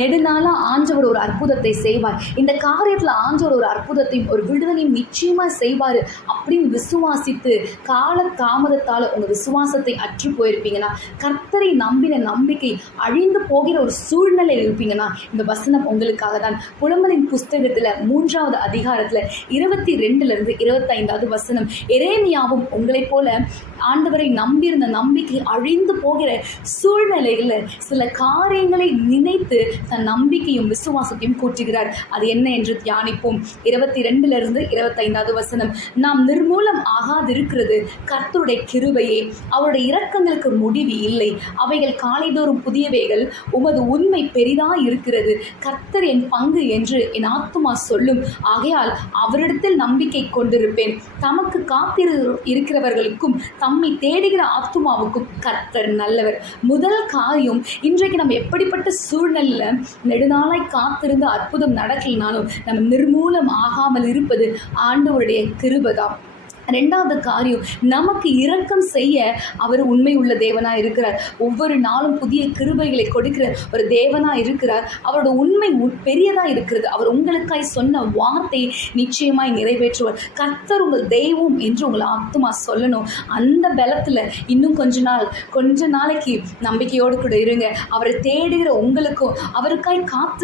நெடுநாளாக ஆண்டவர் ஒரு அற்புதத்தை செய்வார், இந்த காரியத்தில் ஆண்டவர் ஒரு அற்புதத்தையும் ஒரு விடுதலையும் நிச்சயமாக செய்வார் அப்படின்னு விசுவாசித்து கால தாமதத்தால் உங்கள் விசுவாசத்தை அற்று போயிருப்பீங்கன்னா, கர்த்தரை நம்பின நம்பிக்கை அழிந்து போகிற ஒரு சூழ்நிலையில் இருப்பீங்கன்னா, இந்த வசனம் உங்களுக்காக தான். புலம்பலின் புஸ்தகத்தில் 3வது அதிகாரத்தில் 22 25 வசனம், எரேமியாவும் உங்களைப் போல ஆண்டவரை நம்பியிருந்த நம்பிக்கை அழிந்து போகிற சூழ்நிலைகளில் சில காரியங்களை நினைத்து தன் நம்பிக்கையும் விசுவாசத்தையும் கூட்டுகிறார். அது என்ன என்று தியானிப்போம். 22 25 வசனம், நாம் நிர்மூலம் ஆகாதிருக்கிறது கர்த்தருடைய கிருபையே, அவருடைய இரக்கங்களுக்கு முடிவு இல்லை, அவைகள் காலைதோறும் புதியவைகள், உமது உண்மை பெரிதாய் இருக்கிறது, கர்த்தர் என் பங்கு என்று என் ஆத்துமா சொல்லும், ஆகையால் அவரிடத்தில் நம்பிக்கை கொண்டிருப்பேன். தமக்கு இருக்கிறவர்களுக்கும் தம்மை தேடுகிற ஆத்துமாவுக்கும் கர்த்தர் நல்லவர். முதல் காரியம், இன்றைக்கு நம்ம எப்படிப்பட்ட சூழ்நிலையில் நெடுநாளாய் காத்திருந்து அற்புதம் நடக்கலினாலும் நம்ம நிர்மூலம் ஆகாமல் இருப்பது ஆண்டவருடைய கிருபைதான். 2வது காரியம், நமக்கு இரக்கம் செய்ய அவர் உண்மை உள்ள தேவனாக இருக்கிறார். ஒவ்வொரு நாளும் புதிய கிருபைகளை கொடுக்கிற ஒரு தேவனாக இருக்கிறார். அவரோட உண்மை பெரியதாக இருக்கிறது. அவர் உங்களுக்காய் சொன்ன வார்த்தை நிச்சயமாய் நிறைவேற்றுவார். கர்த்தர் உங்கள் தெய்வம் என்று உங்களை ஆத்துமா சொல்லணும். அந்த பலத்தில் இன்னும் கொஞ்ச நாளைக்கு நம்பிக்கையோடு கூட இருங்க. அவரை தேடுகிற உங்களுக்கும் அவருக்காய் காத்து